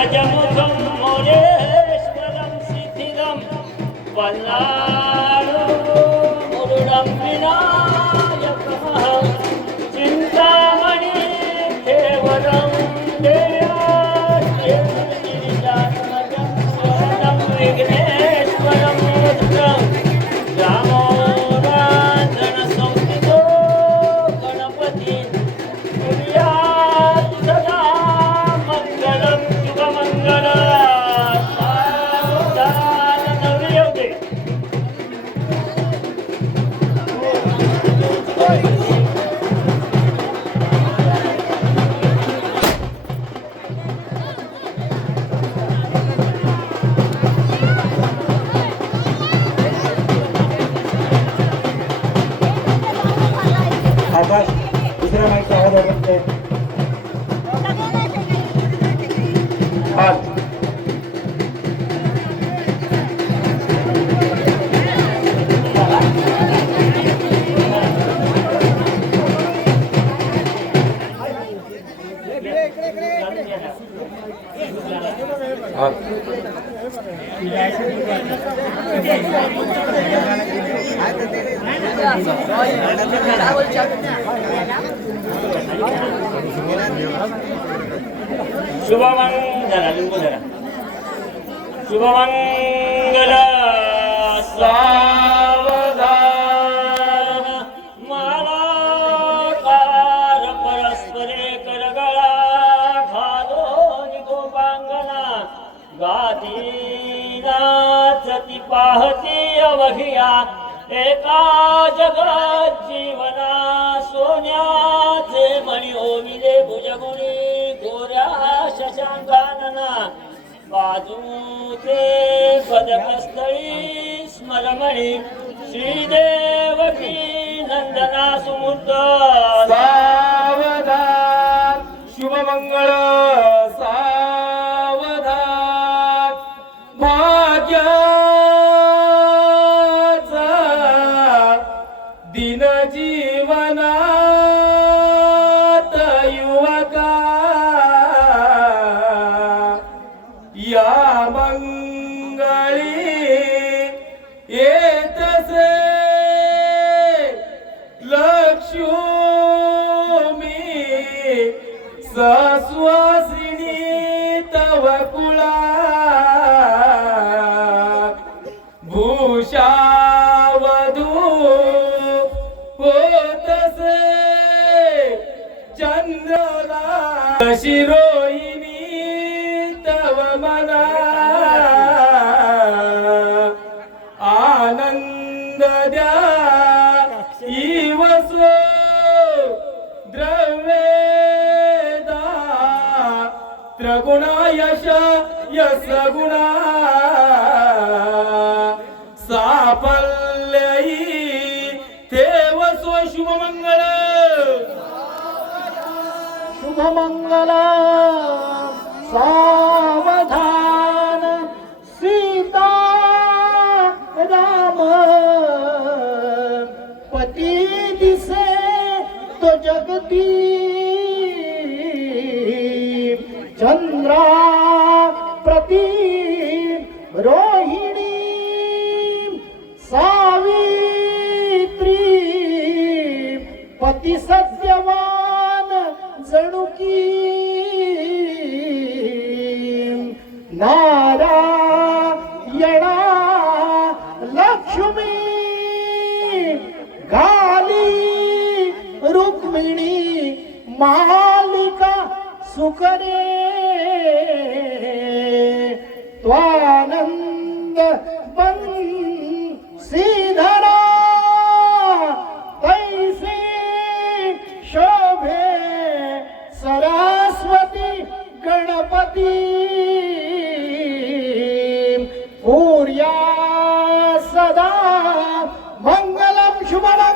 గజముఖం మోరేశ్వరం శిథిరం వల్లా दुसऱ्या माईकचा आवाज शुभमंगल लिंबू जरा शुभमंगल सावधान मालाकार परस्परे करगळा गोपांगना गादीनाचती पाहती अवघिया. एका जगात जीवना सोन्याचे मणी ओविले भुजगुणी गोऱ्या शशांकानना. बाजूचे पदकस्थळी स्मरमणी. श्रीदेवकी नंदना सुमुद्र सावधान. शुभमंगळ. सावधान. भाग्याचा दिन जीवनात युवका या मंगळी येतसे लक्ष्मी सस्वासिनी तव कुळा शिरोहिणी तव मना आनंद द्या. इवसो द्रव्येदा त्रगुणा यश यस गुणा. साफल्यई देवसो शुभमंगळ. शुभमङ्गला सावधान सीता राम पती दिसे तो जगती चंद्रा प्रती रोहिणी सावित्री पती सुकरे त्वानंद बन श्रीधरा तैसे शोभे सरस्वती गणपती पूर्या सदा मंगलम शुभमंगल